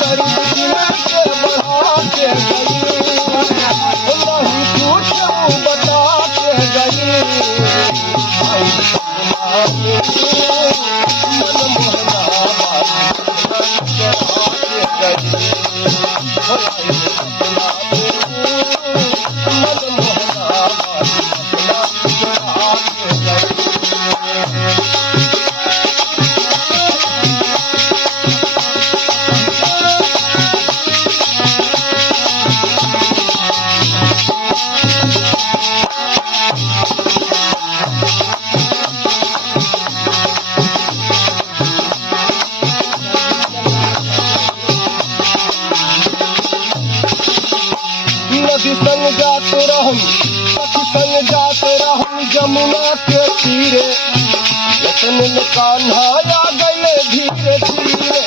दर्द दिल के बढ़ा के गई, नहीं कुछ बता के गई। आई सपना में मन मोहना बात चढ़ा के गई। आई सपना में मन मोहना बात चढ़ा के गई। नदी संग जाते रहूं, सखी संग जाते रहूं जमुना के तीरे, इतने में कान्हा आ गए धीरे धीरे।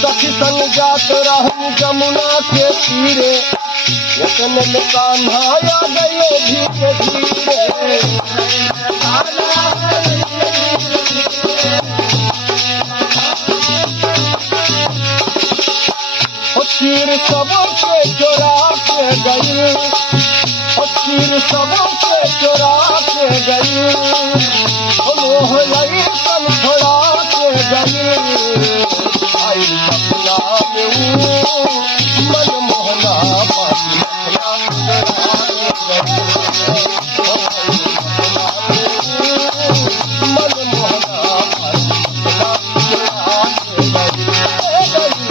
सखी संग जाते रहूं जमुना के तीरे, इतने में कान्हा आ गए धीरे धीरे। तीर सबके चोरा के गई, तीर सबके चोरा के गई। मोह लई सब छोड़ा के गई। आई सपना में मन मोहना बात चढ़ा के गई। मन मोहना बात चढ़ा के गई।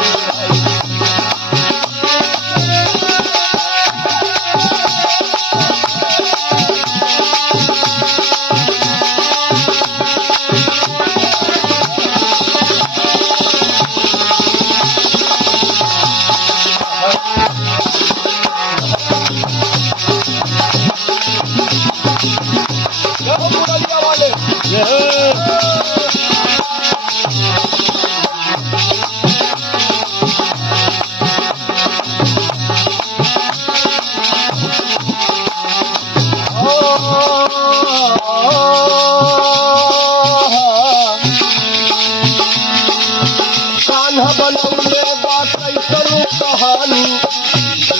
कान्हा बनौले बात कैसन कहानी,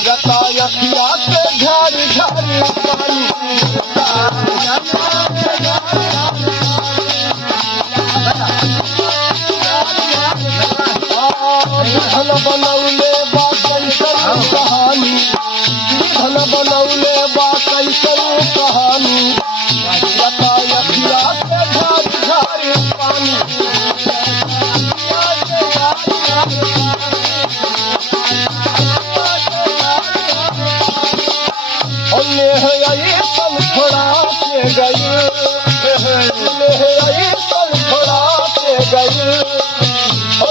रता अखिया से झारी झारी पानी। धन बनौले बात कैसन कहानी, धन बनौले बात कैसन कहानी। रता अखिया से झारी झारी पानी। छोड़ा के गई, छोड़ा के गई।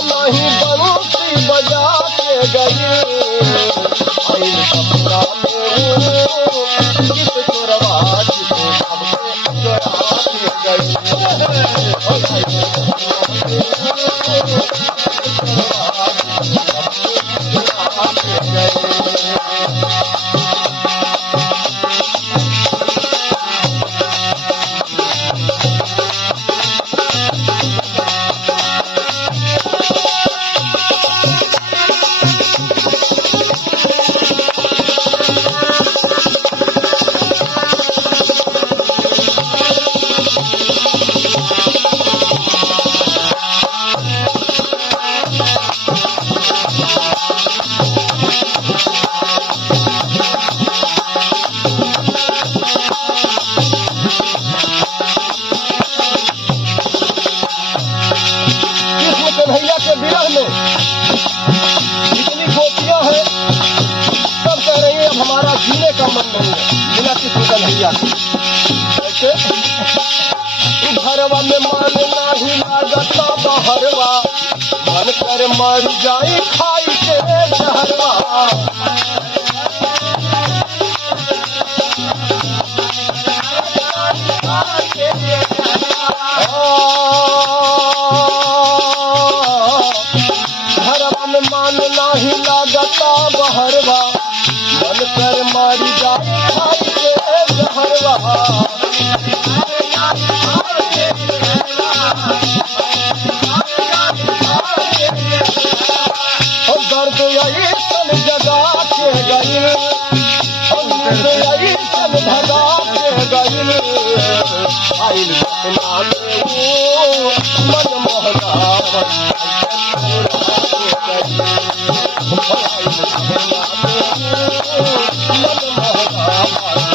नहीं बंसी बजा के गई। आई सपना में चोरवा सबके चढ़ा के घरवा में मन नहीं लागता बहरवा, मन कर मर जाई खाई के जहरवा। घरवा में मन नहीं लागता पहरवा मन कर मारी जाए खाई के जहरवा दर्द यही सन जगा के गई दर्द यही सन भगा के गई आइल सपना में वो मन मोहना मन मोहना